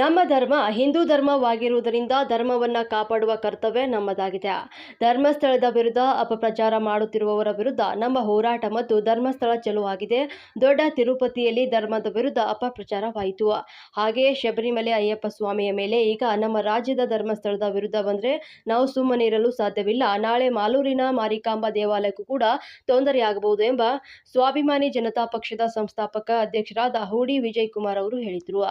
ನಮ್ಮ ಧರ್ಮ ಹಿಂದೂ ಧರ್ಮವಾಗಿರುವುದರಿಂದ ಧರ್ಮವನ್ನು ಕಾಪಾಡುವ ಕರ್ತವ್ಯ ನಮ್ಮದಾಗಿದೆ. ಧರ್ಮಸ್ಥಳದ ವಿರುದ್ಧ ಅಪಪ್ರಚಾರ ಮಾಡುತ್ತಿರುವವರ ವಿರುದ್ಧ ನಮ್ಮ ಹೋರಾಟ ಮತ್ತು ಧರ್ಮಸ್ಥಳ ಚಲೋ ಆಗಿದೆ. ದೊಡ್ಡ ತಿರುಪತಿಯಲ್ಲಿ ಧರ್ಮದ ವಿರುದ್ಧ ಅಪಪ್ರಚಾರವಾಯಿತು. ಹಾಗೆಯೇ ಶಬರಿಮಲೆ ಅಯ್ಯಪ್ಪ ಸ್ವಾಮಿಯ ಮೇಲೆ ಈಗ ನಮ್ಮ ರಾಜ್ಯದ ಧರ್ಮಸ್ಥಳದ ವಿರುದ್ಧ ಬಂದರೆ ನಾವು ಸುಮ್ಮನೆ ಇರಲು ಸಾಧ್ಯವಿಲ್ಲ. ನಾಳೆ ಮಾಲೂರಿನ ಮಾರಿಕಾಂಬಾ ದೇವಾಲಯಕ್ಕೂ ಕೂಡ ತೊಂದರೆಯಾಗಬಹುದು ಎಂಬ ಸ್ವಾಭಿಮಾನಿ ಜನತಾ ಪಕ್ಷದ ಸಂಸ್ಥಾಪಕ ಅಧ್ಯಕ್ಷರಾದ ಹೂಡಿ ವಿಜಯ್ ಕುಮಾರ್ ಅವರು ಹೇಳಿದರು.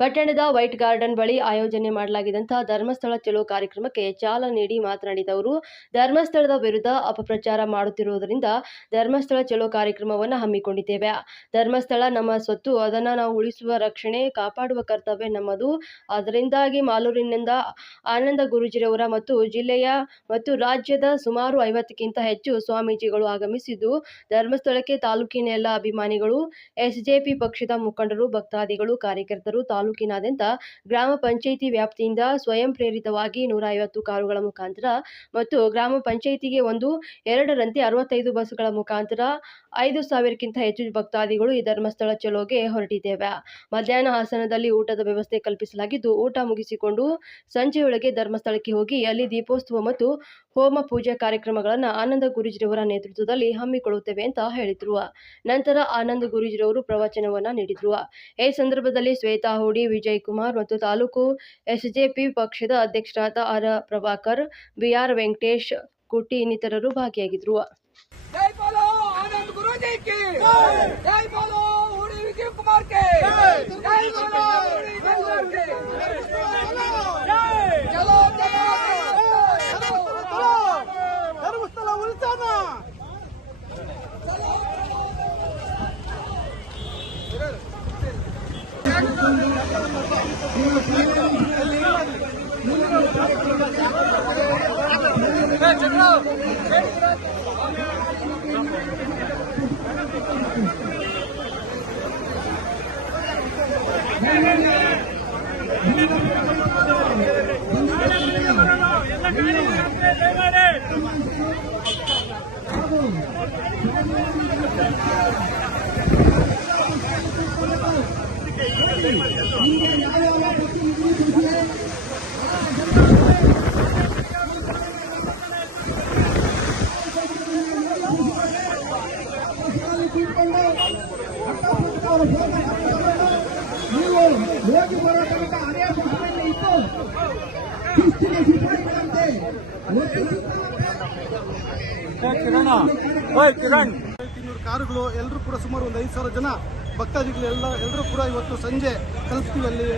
ಪಟ್ಟಣದ ವೈಟ್ ಗಾರ್ಡನ್ ಬಳಿ ಆಯೋಜನೆ ಮಾಡಲಾಗಿದ್ದಂತಹ ಧರ್ಮಸ್ಥಳ ಚಲೋ ಕಾರ್ಯಕ್ರಮಕ್ಕೆ ಚಾಲನೆ ನೀಡಿ ಮಾತನಾಡಿದ ಅವರು, ಧರ್ಮಸ್ಥಳದ ವಿರುದ್ಧ ಅಪಪ್ರಚಾರ ಮಾಡುತ್ತಿರುವುದರಿಂದ ಧರ್ಮಸ್ಥಳ ಚಲೋ ಕಾರ್ಯಕ್ರಮವನ್ನು ಹಮ್ಮಿಕೊಂಡಿದ್ದೇವೆ. ಧರ್ಮಸ್ಥಳ ನಮ್ಮ ಸ್ವತ್ತು, ಅದನ್ನು ನಾವು ಉಳಿಸುವ, ರಕ್ಷಣೆ, ಕಾಪಾಡುವ ಕರ್ತವ್ಯ ನಮ್ಮದು. ಅದರಿಂದಾಗಿ ಮಾಲೂರಿನಿಂದ ಆನಂದ ಗುರೂಜಿರವರ ಮತ್ತು ಜಿಲ್ಲೆಯ ಮತ್ತು ರಾಜ್ಯದ ಸುಮಾರು 50ಕ್ಕಿಂತ ಹೆಚ್ಚು ಸ್ವಾಮೀಜಿಗಳು ಆಗಮಿಸಿದ್ದು, ಧರ್ಮಸ್ಥಳಕ್ಕೆ ತಾಲೂಕಿನ ಎಲ್ಲ ಅಭಿಮಾನಿಗಳು, ಎಸ್ಜೆಪಿ ಪಕ್ಷದ ಮುಖಂಡರು, ಭಕ್ತಾದಿಗಳು, ಕಾರ್ಯಕರ್ತರು, ತಾಲೂಕಿನಾದ್ಯಂತ ಗ್ರಾಮ ಪಂಚಾಯಿತಿ ವ್ಯಾಪ್ತಿಯಿಂದ ಸ್ವಯಂ ಪ್ರೇರಿತವಾಗಿ 150 ಕಾರುಗಳ ಮುಖಾಂತರ ಮತ್ತು ಗ್ರಾಮ ಪಂಚಾಯಿತಿಗೆ 1-2ರಂತೆ 65 ಬಸ್ಗಳ ಮುಖಾಂತರ 5,000ಕ್ಕಿಂತ ಹೆಚ್ಚು ಭಕ್ತಾದಿಗಳು ಈ ಧರ್ಮಸ್ಥಳ ಚಲೋಗೆ ಹೊರಟಿದ್ದೇವೆ. ಮಧ್ಯಾಹ್ನ ಹಾಸನದಲ್ಲಿ ಊಟದ ವ್ಯವಸ್ಥೆ ಕಲ್ಪಿಸಲಾಗಿದ್ದು, ಊಟ ಮುಗಿಸಿಕೊಂಡು ಸಂಜೆಯೊಳಗೆ ಧರ್ಮಸ್ಥಳಕ್ಕೆ ಹೋಗಿ ಅಲ್ಲಿ ದೀಪೋತ್ಸವ ಮತ್ತು ಹೋಮ ಪೂಜಾ ಕಾರ್ಯಕ್ರಮಗಳನ್ನು ಆನಂದ ಗುರೂಜಿರವರ ನೇತೃತ್ವದಲ್ಲಿ ಹಮ್ಮಿಕೊಳ್ಳುತ್ತೇವೆ ಅಂತ ಹೇಳಿದರು. ನಂತರ ಆನಂದ ಗುರೂಜಿರವರು ಪ್ರವಚನವನ್ನು ನೀಡಿದರು. ಈ ಸಂದರ್ಭದಲ್ಲಿ ಶ್ವೇತಾ ಹೂಡಿ, ವಿಜಯ್ ಕುಮಾರ್ ಮತ್ತು ತಾಲೂಕು ಎಸ್ಜೆಪಿ ಪಕ್ಷದ ಅಧ್ಯಕ್ಷರಾದ ಆರ್ ಪ್ರಭಾಕರ್, ಬಿಆರ್ ವೆಂಕಟೇಶ್ ಕುಟ್ಟಿ ಇನ್ನಿತರರು ಭಾಗಿಯಾಗಿದ್ದರು. जय बोलो आनंद गुरुजी की जय बोलो हूडी विजय कुमार के जय बोलो हूडी कुमार के चलो धर्मस्थಳ ಉಳಿಸೋಣ. ನೀವು ಹೋಗಿ ಬರೋ ತನಕ ಅದೇ ಬಸ್ನಲ್ಲಿ ಇತ್ತು ಶಿಸ್ತಿಗೆ ಸಿಪಾಯಿಗಳಂತೆ ಕಾರುಗಳು ಎಲ್ಲರೂ ಕೂಡ ಸುಮಾರು ಒಂದು 5,000 ಜನ ಭಕ್ತಾದಿಗಳು ಎಲ್ಲರೂ ಕೂಡ ಇವತ್ತು ಸಂಜೆ ತಲುಪ್ತೀವಿ ಅಲ್ಲಿ.